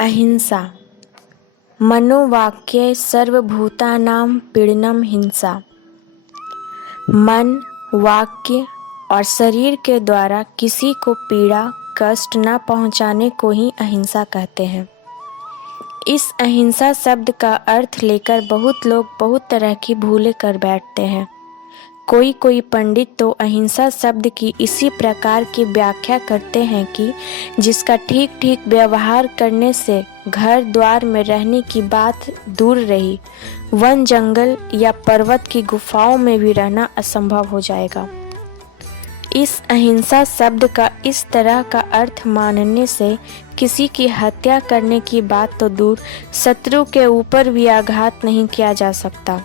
अहिंसा मनोवाक्य सर्वभूतानां पीडनम हिंसा। मन, वाक्य और शरीर के द्वारा किसी को पीड़ा कष्ट न पहुंचाने को ही अहिंसा कहते हैं। इस अहिंसा शब्द का अर्थ लेकर बहुत लोग बहुत तरह की भूलें कर बैठते हैं। कोई पंडित तो अहिंसा शब्द की इसी प्रकार की व्याख्या करते हैं कि जिसका ठीक ठीक व्यवहार करने से घर द्वार में रहने की बात दूर रही, वन जंगल या पर्वत की गुफाओं में भी रहना असंभव हो जाएगा। इस अहिंसा शब्द का इस तरह का अर्थ मानने से किसी की हत्या करने की बात तो दूर, शत्रु के ऊपर भी आघात नहीं किया जा सकता।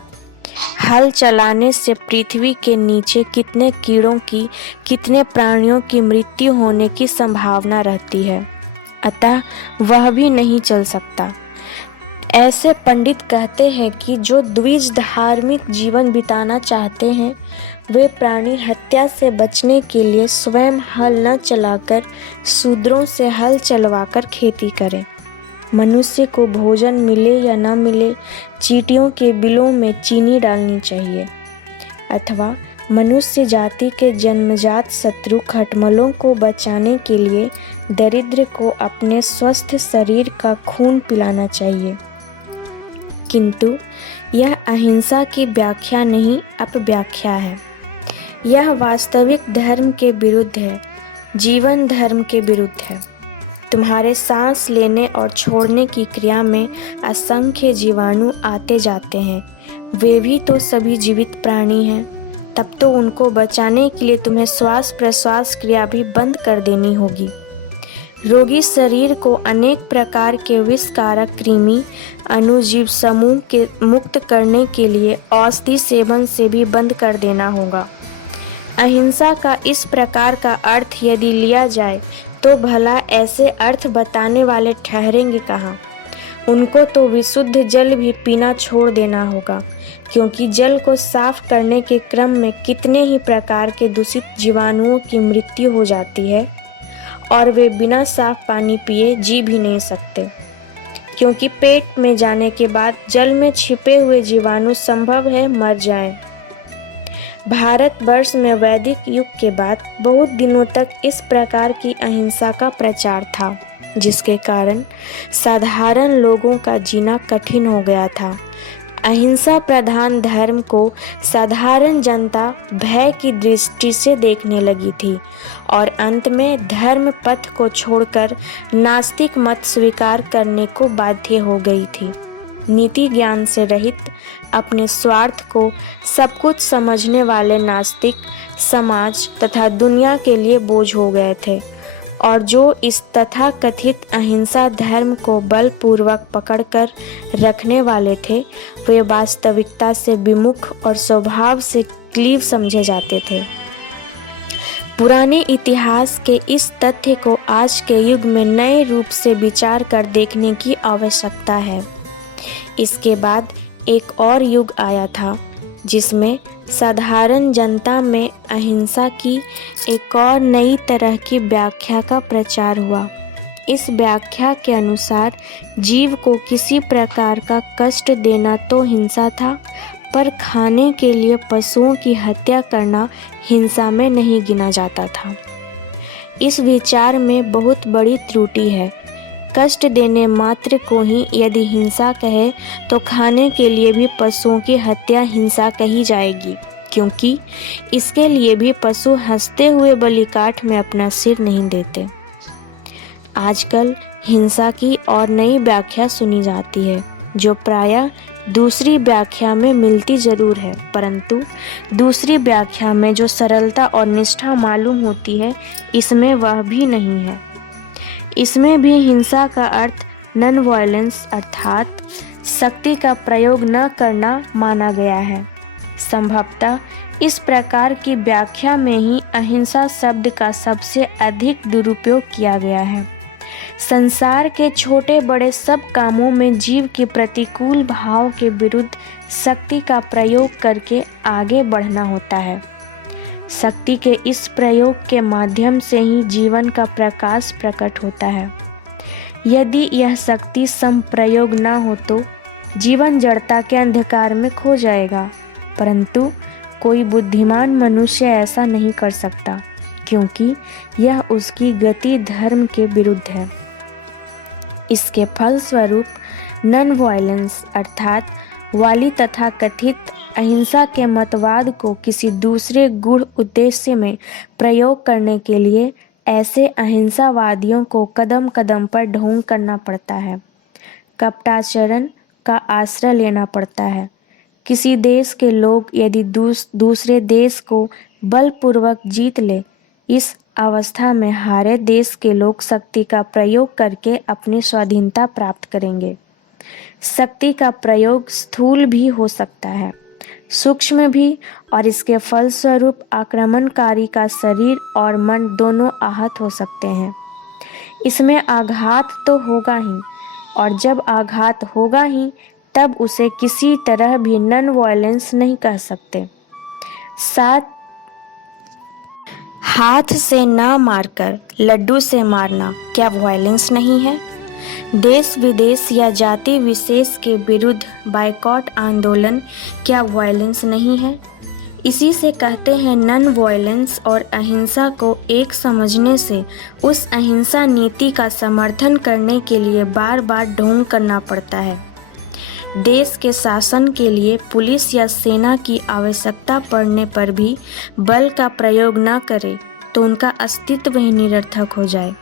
हल चलाने से पृथ्वी के नीचे कितने कीड़ों की, कितने प्राणियों की मृत्यु होने की संभावना रहती है, अतः वह भी नहीं चल सकता। ऐसे पंडित कहते हैं कि जो द्विज धार्मिक जीवन बिताना चाहते हैं वे प्राणी हत्या से बचने के लिए स्वयं हल न चलाकर शूद्रों से हल चलवाकर खेती करें। मनुष्य को भोजन मिले या न मिले, चींटियों के बिलों में चीनी डालनी चाहिए, अथवा मनुष्य जाति के जन्मजात शत्रु खटमलों को बचाने के लिए दरिद्र को अपने स्वस्थ शरीर का खून पिलाना चाहिए। किंतु यह अहिंसा की व्याख्या नहीं, अपव्याख्या है। यह वास्तविक धर्म के विरुद्ध है, जीवन धर्म के विरुद्ध है। तुम्हारे सांस लेने और छोड़ने की क्रिया में असंख्य जीवाणु आते जाते हैं, वे भी तो सभी जीवित प्राणी हैं। तब तो उनको बचाने के लिए तुम्हें श्वास प्रश्वास क्रिया भी बंद कर देनी होगी। रोगी शरीर को अनेक प्रकार के विषकारक कृमि अणुजीव समूह के मुक्त करने के लिए औषधि सेवन से भी बंद कर देना होगा। अहिंसा का इस प्रकार का अर्थ यदि लिया जाए तो भला ऐसे अर्थ बताने वाले ठहरेंगे कहाँ? उनको तो विशुद्ध जल भी पीना छोड़ देना होगा, क्योंकि जल को साफ करने के क्रम में कितने ही प्रकार के दूषित जीवाणुओं की मृत्यु हो जाती है और वे बिना साफ पानी पिए जी भी नहीं सकते, क्योंकि पेट में जाने के बाद जल में छिपे हुए जीवाणु संभव है मर जाएं। भारतवर्ष में वैदिक युग के बाद बहुत दिनों तक इस प्रकार की अहिंसा का प्रचार था, जिसके कारण साधारण लोगों का जीना कठिन हो गया था। अहिंसा प्रधान धर्म को साधारण जनता भय की दृष्टि से देखने लगी थी और अंत में धर्म पथ को छोड़कर नास्तिक मत स्वीकार करने को बाध्य हो गई थी। नीति ज्ञान से रहित, अपने स्वार्थ को सब कुछ समझने वाले नास्तिक समाज तथा दुनिया के लिए बोझ हो गए थे, और जो इस तथाकथित अहिंसा धर्म को बलपूर्वक पकड़कर रखने वाले थे वे वास्तविकता से विमुख और स्वभाव से क्लीव समझे जाते थे। पुराने इतिहास के इस तथ्य को आज के युग में नए रूप से विचार कर देखने की आवश्यकता है। इसके बाद एक और युग आया था जिसमें साधारण जनता में अहिंसा की एक और नई तरह की व्याख्या का प्रचार हुआ। इस व्याख्या के अनुसार जीव को किसी प्रकार का कष्ट देना तो हिंसा था, पर खाने के लिए पशुओं की हत्या करना हिंसा में नहीं गिना जाता था। इस विचार में बहुत बड़ी त्रुटि है। कष्ट देने मात्र को ही यदि हिंसा कहे तो खाने के लिए भी पशुओं की हत्या हिंसा कही जाएगी, क्योंकि इसके लिए भी पशु हंसते हुए बलिकाठ में अपना सिर नहीं देते। आजकल हिंसा की और नई व्याख्या सुनी जाती है, जो प्रायः दूसरी व्याख्या में मिलती जरूर है, परंतु दूसरी व्याख्या में जो सरलता और निष्ठा मालूम होती है, इसमें वह भी नहीं है। इसमें भी हिंसा का अर्थ नॉन वायलेंस अर्थात शक्ति का प्रयोग न करना माना गया है। संभवतः इस प्रकार की व्याख्या में ही अहिंसा शब्द का सबसे अधिक दुरुपयोग किया गया है। संसार के छोटे बड़े सब कामों में जीव के प्रतिकूल भाव के विरुद्ध शक्ति का प्रयोग करके आगे बढ़ना होता है। शक्ति के इस प्रयोग के माध्यम से ही जीवन का प्रकाश प्रकट होता है। यदि यह शक्ति संप्रयोग न हो तो जीवन जड़ता के अंधकार में खो जाएगा, परंतु कोई बुद्धिमान मनुष्य ऐसा नहीं कर सकता, क्योंकि यह उसकी गति धर्म के विरुद्ध है। इसके फलस्वरूप नॉन वायलेंस अर्थात वाली तथा कथित अहिंसा के मतवाद को किसी दूसरे गूढ़ उद्देश्य में प्रयोग करने के लिए ऐसे अहिंसावादियों को कदम कदम पर ढोंग करना पड़ता है, कपटाचरण का आश्रय लेना पड़ता है। किसी देश के लोग यदि दूसरे देश को बलपूर्वक जीत ले, इस अवस्था में हारे देश के लोग शक्ति का प्रयोग करके अपनी स्वाधीनता प्राप्त करेंगे। शक्ति का प्रयोग स्थूल भी हो सकता है, सूक्ष्म भी, और इसके फलस्वरूप आक्रमणकारी का शरीर और मन दोनों आहत हो सकते हैं। इसमें आघात तो होगा ही, और जब आघात होगा ही तब उसे किसी तरह भी नॉन वायलेंस नहीं कह सकते। साथ हाथ से ना मारकर लड्डू से मारना क्या वायलेंस नहीं है? देश विदेश या जाति विशेष के विरुद्ध बायकॉट आंदोलन क्या वायलेंस नहीं है? इसी से कहते हैं नॉन वायलेंस और अहिंसा को एक समझने से उस अहिंसा नीति का समर्थन करने के लिए बार बार ढोंग करना पड़ता है। देश के शासन के लिए पुलिस या सेना की आवश्यकता पड़ने पर भी बल का प्रयोग न करे तो उनका अस्तित्व ही निरर्थक हो जाए।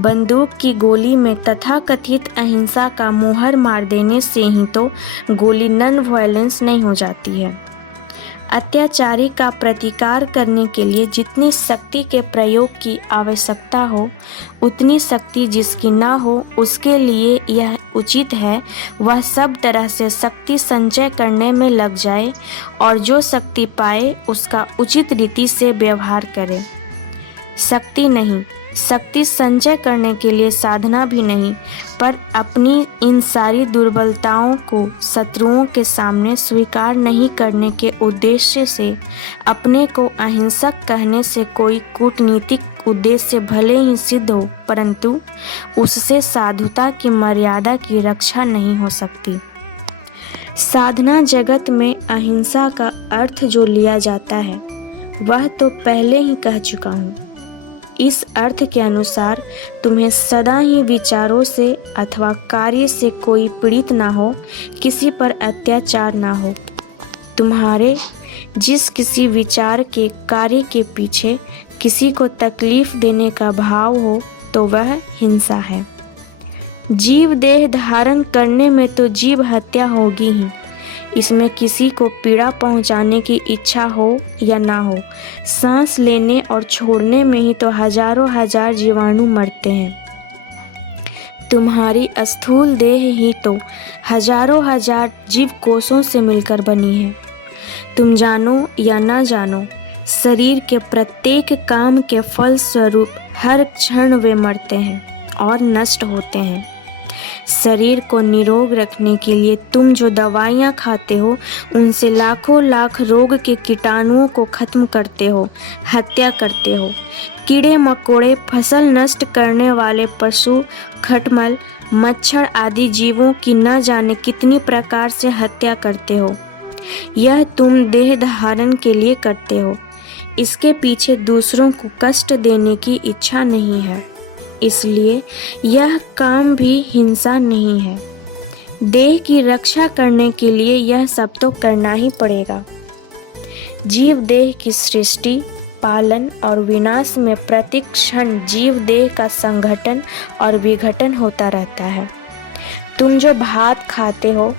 बंदूक की गोली में तथाकथित अहिंसा का मोहर मार देने से ही तो गोली नॉन वायलेंस नहीं हो जाती है। अत्याचारी का प्रतिकार करने के लिए जितनी शक्ति के प्रयोग की आवश्यकता हो, उतनी शक्ति जिसकी ना हो उसके लिए यह उचित है वह सब तरह से शक्ति संचय करने में लग जाए और जो शक्ति पाए उसका उचित रीति से व्यवहार करे। शक्ति नहीं, शक्ति संचय करने के लिए साधना भी नहीं, पर अपनी इन सारी दुर्बलताओं को शत्रुओं के सामने स्वीकार नहीं करने के उद्देश्य से अपने को अहिंसक कहने से कोई कूटनीतिक उद्देश्य भले ही सिद्ध हो, परंतु उससे साधुता की मर्यादा की रक्षा नहीं हो सकती। साधना जगत में अहिंसा का अर्थ जो लिया जाता है वह तो पहले ही कह चुका हूँ। इस अर्थ के अनुसार तुम्हें सदा ही विचारों से अथवा कार्य से कोई पीड़ित ना हो, किसी पर अत्याचार ना हो। तुम्हारे जिस किसी विचार के कार्य के पीछे किसी को तकलीफ देने का भाव हो तो वह हिंसा है। जीव देह धारण करने में तो जीव हत्या होगी ही, इसमें किसी को पीड़ा पहुंचाने की इच्छा हो या ना हो, सांस लेने और छोड़ने में ही तो हजारों हजार जीवाणु मरते हैं। तुम्हारी स्थूल देह ही तो हजारों हजार जीव कोषों से मिलकर बनी है। तुम जानो या ना जानो, शरीर के प्रत्येक काम के फल स्वरूप हर क्षण वे मरते हैं और नष्ट होते हैं। शरीर को निरोग रखने के लिए तुम जो दवाइयाँ खाते हो उनसे लाखों लाख रोग के कीटाणुओं को खत्म करते हो, हत्या करते हो। कीड़े मकोड़े, फसल नष्ट करने वाले पशु, खटमल, मच्छर आदि जीवों की न जाने कितनी प्रकार से हत्या करते हो। यह तुम देह धारण के लिए करते हो। इसके पीछे दूसरों को कष्ट देने की इच्छा नहीं है, इसलिए यह काम भी हिंसा नहीं है। देह की रक्षा करने के लिए यह सब तो करना ही पड़ेगा। जीव देह की सृष्टि, पालन और विनाश में प्रति क्षण जीव देह का संगठन और विघटन होता रहता है। तुम जो भात खाते हो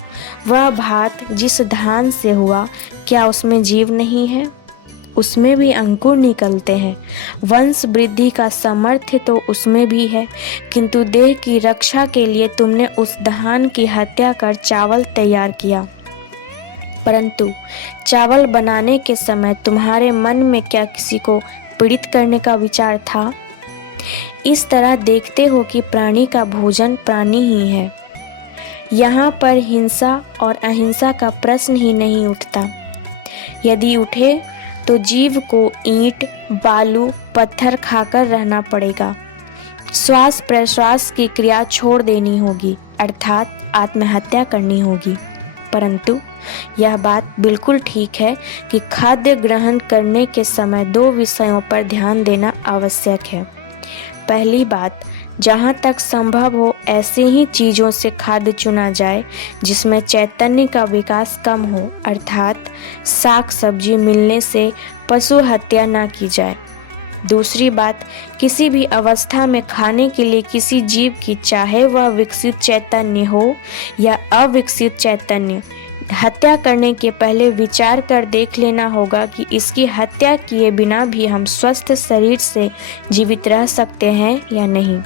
वह भात जिस धान से हुआ, क्या उसमें जीव नहीं है? उसमें भी अंकुर निकलते हैं। वंश वृद्धि का सामर्थ्य तो उसमें भी है, किंतु देह की रक्षा के लिए तुमने उस धान की हत्या कर चावल तैयार किया। परंतु चावल बनाने के समय तुम्हारे मन में क्या किसी को पीड़ित करने का विचार था? इस तरह देखते हो कि प्राणी का भोजन प्राणी ही है। यहाँ पर हिंसा और अहिंसा का प्रश्न ही नहीं उठता। यदि उठे तो जीव को ईंट, बालू, पत्थर खाकर रहना पड़ेगा। श्वास प्रश्वास की क्रिया छोड़ देनी होगी, अर्थात आत्महत्या करनी होगी। परंतु यह बात बिल्कुल ठीक है कि खाद्य ग्रहण करने के समय 2 विषयों पर ध्यान देना आवश्यक है। पहली बात, जहाँ तक संभव हो ऐसे ही चीज़ों से खाद्य चुना जाए जिसमें चैतन्य का विकास कम हो, अर्थात साग सब्जी मिलने से पशु हत्या न की जाए। दूसरी बात, किसी भी अवस्था में खाने के लिए किसी जीव की, चाहे वह विकसित चैतन्य हो या अविकसित चैतन्य, हत्या करने के पहले विचार कर देख लेना होगा कि इसकी हत्या किए बिना भी हम स्वस्थ शरीर से जीवित रह सकते हैं या नहीं।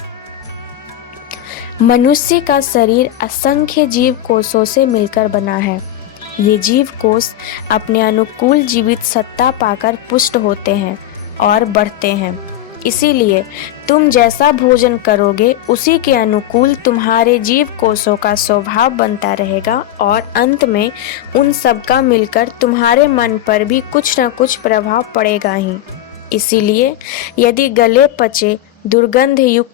मनुष्य का शरीर असंख्य जीव कोषों से मिलकर बना है। ये जीव कोष अपने अनुकूल जीवित सत्ता पाकर पुष्ट होते हैं और बढ़ते हैं। इसीलिए तुम जैसा भोजन करोगे उसी के अनुकूल तुम्हारे जीव कोषों का स्वभाव बनता रहेगा और अंत में उन सब का मिलकर तुम्हारे मन पर भी कुछ न कुछ प्रभाव पड़ेगा ही। इसीलिए यदि गले पचे दुर्गंध युक्त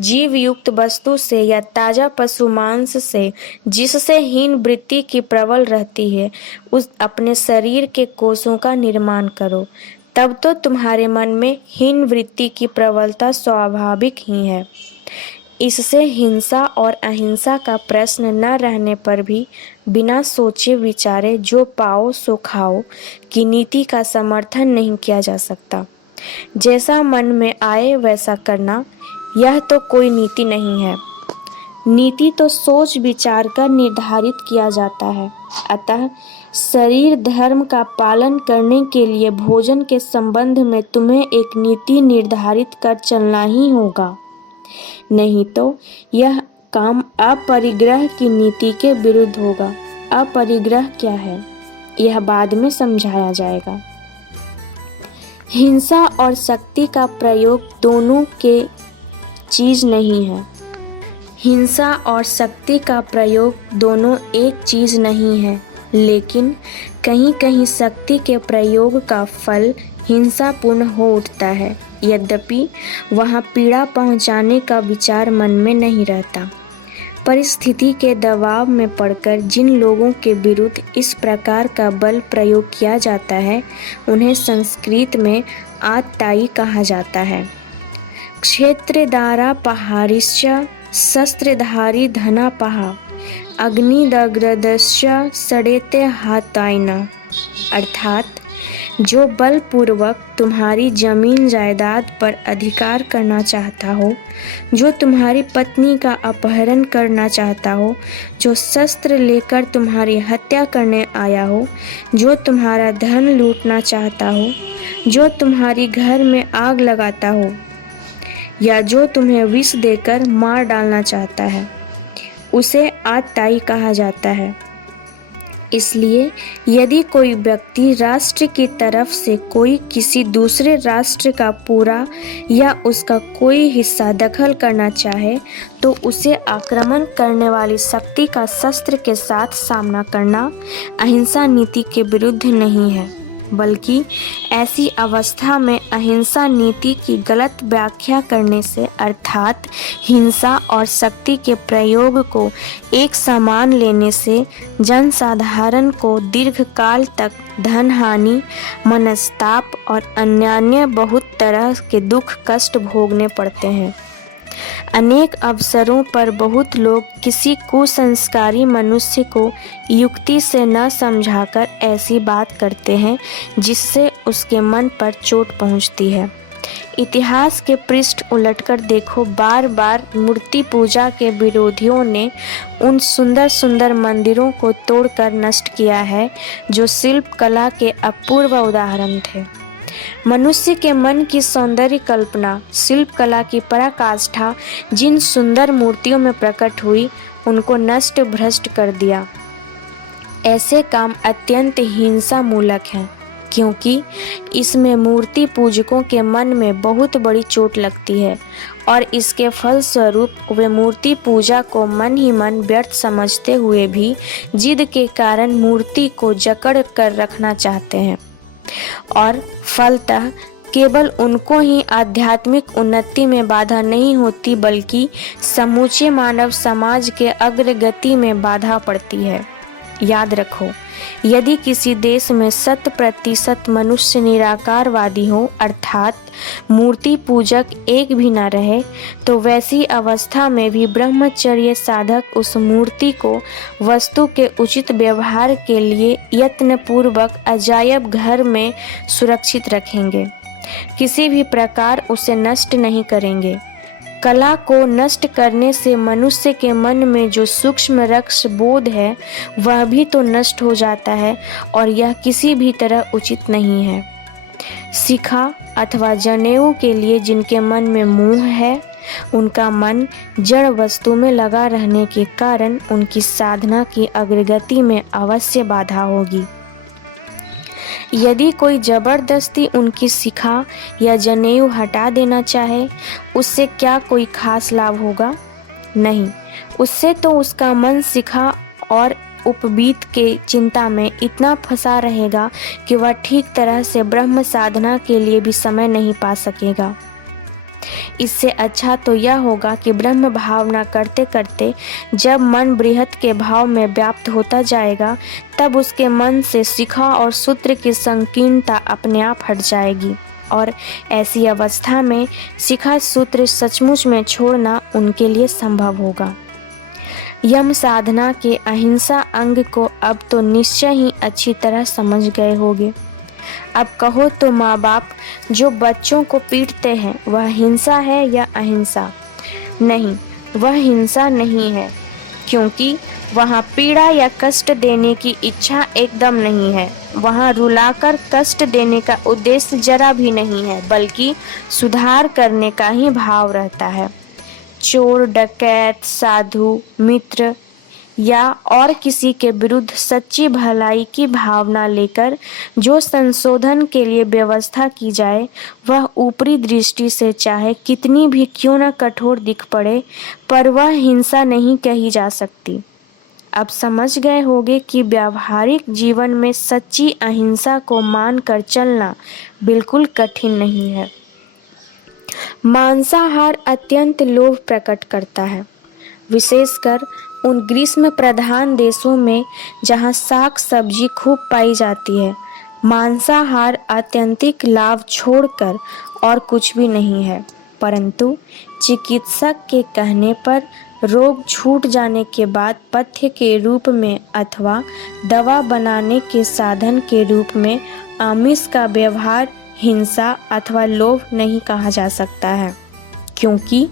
जीव युक्त वस्तु से या ताजा पशु मांस से, जिससे हीन वृत्ति की प्रबल रहती है, उस अपने शरीर के कोषों का निर्माण करो, तब तो तुम्हारे मन में हीन वृत्ति की प्रबलता स्वाभाविक ही है। इससे हिंसा और अहिंसा का प्रश्न न रहने पर भी बिना सोचे विचारे जो पाओ सो खाओ की नीति का समर्थन नहीं किया जा सकता। जैसा मन में आए वैसा करना, यह तो कोई नीति नहीं है। नीति तो सोच विचार कर निर्धारित किया जाता है। अतः शरीर धर्म का पालन करने के लिए भोजन के संबंध में तुम्हें एक नीति निर्धारित कर चलना ही होगा, नहीं तो यह काम अपरिग्रह की नीति के विरुद्ध होगा। अपरिग्रह क्या है, यह बाद में समझाया जाएगा। हिंसा और शक्ति का प्रयोग दोनों के चीज नहीं है। हिंसा और शक्ति का प्रयोग दोनों एक चीज नहीं है, लेकिन कहीं कहीं शक्ति के प्रयोग का फल हिंसापूर्ण हो उठता है, यद्यपि वहाँ पीड़ा पहुँचाने का विचार मन में नहीं रहता। परिस्थिति के दबाव में पड़कर जिन लोगों के विरुद्ध इस प्रकार का बल प्रयोग किया जाता है, उन्हें संस्कृत में आततायी कहा जाता है। क्षेत्रदारा पहारिश्च शस्त्रधारी धनापहा अग्निदग्रदश्च सड़ेते हातायना, अर्थात जो बलपूर्वक तुम्हारी जमीन जायदाद पर अधिकार करना चाहता हो, जो तुम्हारी पत्नी का अपहरण करना चाहता हो, जो शस्त्र लेकर तुम्हारी हत्या करने आया हो, जो तुम्हारा धन लूटना चाहता हो, जो तुम्हारी घर में आग लगाता हो या जो तुम्हें विष देकर मार डालना चाहता है, उसे आततायी कहा जाता है। इसलिए यदि कोई व्यक्ति राष्ट्र की तरफ से कोई किसी दूसरे राष्ट्र का पूरा या उसका कोई हिस्सा दखल करना चाहे, तो उसे आक्रमण करने वाली शक्ति का शस्त्र के साथ सामना करना अहिंसा नीति के विरुद्ध नहीं है, बल्कि ऐसी अवस्था में अहिंसा नीति की गलत व्याख्या करने से, अर्थात हिंसा और शक्ति के प्रयोग को एक समान लेने से जनसाधारण को दीर्घकाल तक धन हानि, मनस्ताप और अन्य बहुत तरह के दुख कष्ट भोगने पड़ते हैं। अनेक अवसरों पर बहुत लोग किसी कुसंस्कारी मनुष्य को युक्ति से न समझाकर ऐसी बात करते हैं जिससे उसके मन पर चोट पहुंचती है। इतिहास के पृष्ठ उलटकर देखो, बार बार मूर्ति पूजा के विरोधियों ने उन सुंदर सुंदर मंदिरों को तोड़कर नष्ट किया है जो शिल्प कला के अपूर्व उदाहरण थे। मनुष्य के मन की सौंदर्य कल्पना, शिल्प कला की पराकाष्ठा जिन सुंदर मूर्तियों में प्रकट हुई, उनको नष्ट भ्रष्ट कर दिया। ऐसे काम अत्यंत हिंसा मूलक हैं, क्योंकि इसमें मूर्ति पूजकों के मन में बहुत बड़ी चोट लगती है और इसके फलस्वरूप वे मूर्ति पूजा को मन ही मन व्यर्थ समझते हुए भी जिद के कारण मूर्ति को जकड़ कर रखना चाहते हैं और फलतः केवल उनको ही आध्यात्मिक उन्नति में बाधा नहीं होती बल्कि समूचे मानव समाज के अग्रगति में बाधा पड़ती है। याद रखो, यदि किसी देश में 100% मनुष्य निराकारवादी हो अर्थात मूर्ति पूजक एक भी न रहे, तो वैसी अवस्था में भी ब्रह्मचर्य साधक उस मूर्ति को वस्तु के उचित व्यवहार के लिए यत्नपूर्वक अजायब घर में सुरक्षित रखेंगे। किसी भी प्रकार उसे नष्ट नहीं करेंगे। कला को नष्ट करने से मनुष्य के मन में जो सूक्ष्म रक्ष बोध है वह भी तो नष्ट हो जाता है और यह किसी भी तरह उचित नहीं है। शिखा अथवा जनेऊ के लिए जिनके मन में मोह है, उनका मन जड़ वस्तु में लगा रहने के कारण उनकी साधना की अग्रगति में अवश्य बाधा होगी। यदि कोई जबरदस्ती उनकी शिखा या जनेऊ हटा देना चाहे, उससे क्या कोई खास लाभ होगा? नहीं, उससे तो उसका मन शिखा और उपबीत के चिंता में इतना फंसा रहेगा कि वह ठीक तरह से ब्रह्म साधना के लिए भी समय नहीं पा सकेगा। इससे अच्छा तो यह होगा कि ब्रह्म भावना करते करते जब मन बृहत के भाव में व्याप्त होता जाएगा, तब उसके मन से शिखा और सूत्र की संकीर्णता अपने आप हट जाएगी और ऐसी अवस्था में शिखा सूत्र सचमुच में छोड़ना उनके लिए संभव होगा। यम साधना के अहिंसा अंग को अब तो निश्चय ही अच्छी तरह समझ गए होंगे। अब कहो तो माँ बाप जो बच्चों को पीटते हैं वह हिंसा है या अहिंसा? नहीं, वह हिंसा नहीं है, क्योंकि वहाँ पीड़ा या कष्ट देने की इच्छा एकदम नहीं है। वहाँ रुलाकर कष्ट देने का उद्देश्य जरा भी नहीं है, बल्कि सुधार करने का ही भाव रहता है। चोर, डकैत, साधु, मित्र या और किसी के विरुद्ध सच्ची भलाई की भावना लेकर जो संशोधन के लिए व्यवस्था की जाए, वह ऊपरी दृष्टि से चाहे कितनी भी क्यों न कठोर दिख पड़े, पर वह हिंसा नहीं कही जा सकती। अब समझ गए होंगे कि व्यावहारिक जीवन में सच्ची अहिंसा को मानकर चलना बिल्कुल कठिन नहीं है। मांसाहार अत्यंत लोभ प्रकट करता है, विशेषकर उन ग्रीष्म प्रधान देशों में जहाँ साग सब्जी खूब पाई जाती है। मांसाहार आत्यंतिक लाभ छोड़कर और कुछ भी नहीं है, परंतु चिकित्सक के कहने पर रोग छूट जाने के बाद पथ्य के रूप में अथवा दवा बनाने के साधन के रूप में आमिष का व्यवहार हिंसा अथवा लोभ नहीं कहा जा सकता है, क्योंकि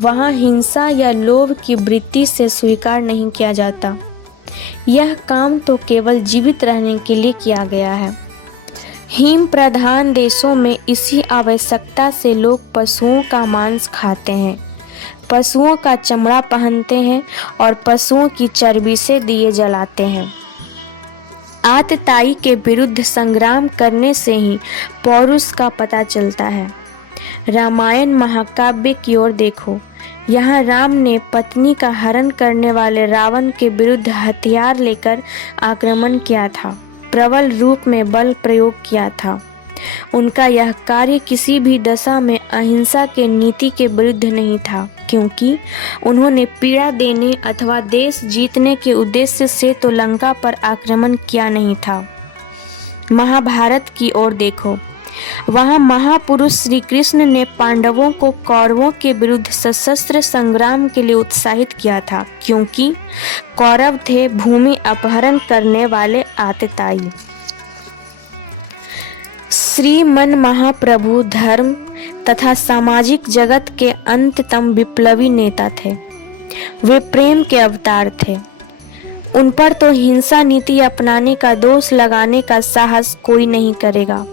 वहाँ हिंसा या लोभ की वृत्ति से स्वीकार नहीं किया जाता। यह काम तो केवल जीवित रहने के लिए किया गया है। हिम प्रधान देशों में इसी आवश्यकता से लोग पशुओं का मांस खाते हैं, पशुओं का चमड़ा पहनते हैं और पशुओं की चर्बी से दिए जलाते हैं। आतताई के विरुद्ध संग्राम करने से ही पौरुष का पता चलता है। रामायण महाकाव्य की ओर देखो, यहाँ राम ने पत्नी का हरण करने वाले रावण के विरुद्ध हथियार लेकर आक्रमण किया था, प्रबल रूप में बल प्रयोग किया था। उनका यह कार्य किसी भी दशा में अहिंसा के नीति के विरुद्ध नहीं था, क्योंकि उन्होंने पीड़ा देने अथवा देश जीतने के उद्देश्य से तो लंका पर आक्रमण किया नहीं था। महाभारत की ओर देखो, वहाँ महापुरुष श्री कृष्ण ने पांडवों को कौरवों के विरुद्ध सशस्त्र संग्राम के लिए उत्साहित किया था, क्योंकि कौरव थे भूमि अपहरण करने वाले आतताई। श्रीमन महाप्रभु धर्म तथा सामाजिक जगत के अंततम विप्लवी नेता थे। वे प्रेम के अवतार थे। उन पर तो हिंसा नीति अपनाने का दोष लगाने का साहस कोई नहीं करेगा,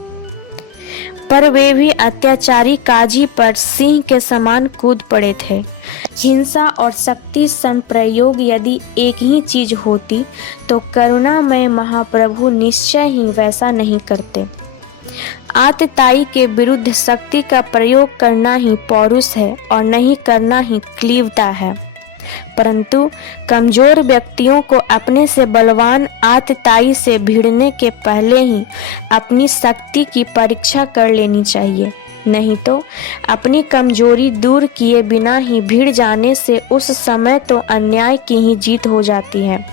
पर वे भी अत्याचारी काजी पर सिंह के समान कूद पड़े थे। हिंसा और शक्ति संप्रयोग यदि एक ही चीज होती तो करुणामय महाप्रभु निश्चय ही वैसा नहीं करते। आतताई के विरुद्ध शक्ति का प्रयोग करना ही पौरुष है और नहीं करना ही क्लीवता है। परंतु कमजोर व्यक्तियों को अपने से बलवान आतताई से भिड़ने के पहले ही अपनी शक्ति की परीक्षा कर लेनी चाहिए, नहीं तो अपनी कमजोरी दूर किए बिना ही भिड़ जाने से उस समय तो अन्याय की ही जीत हो जाती है।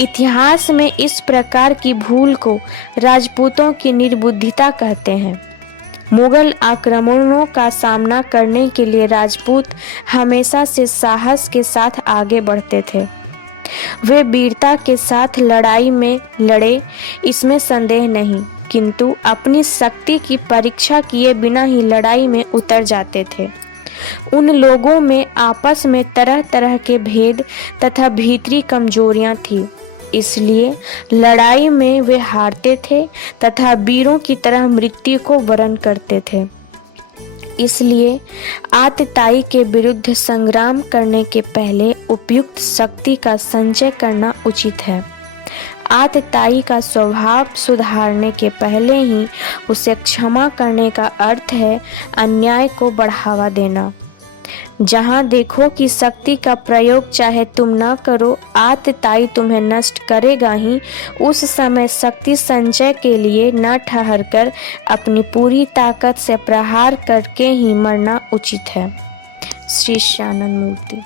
इतिहास में इस प्रकार की भूल को राजपूतों की निर्बुद्धिता कहते हैं। मुगल आक्रमणों का सामना करने के लिए राजपूत हमेशा से साहस के साथ आगे बढ़ते थे। वे वीरता के साथ लड़ाई में लड़े, इसमें संदेह नहीं, किंतु अपनी शक्ति की परीक्षा किए बिना ही लड़ाई में उतर जाते थे। उन लोगों में आपस में तरह तरह के भेद तथा भीतरी कमजोरियां थी, इसलिए लड़ाई में वे हारते थे तथा वीरों की तरह मृत्यु को वरण करते थे। इसलिए आतताई के विरुद्ध संग्राम करने के पहले उपयुक्त शक्ति का संचय करना उचित है। आतताई का स्वभाव सुधारने के पहले ही उसे क्षमा करने का अर्थ है अन्याय को बढ़ावा देना। जहाँ देखो कि शक्ति का प्रयोग चाहे तुम न करो, आतताई तुम्हें नष्ट करेगा ही, उस समय शक्ति संचय के लिए न ठहरकर अपनी पूरी ताकत से प्रहार करके ही मरना उचित है। श्री श्यानंद मूर्ति।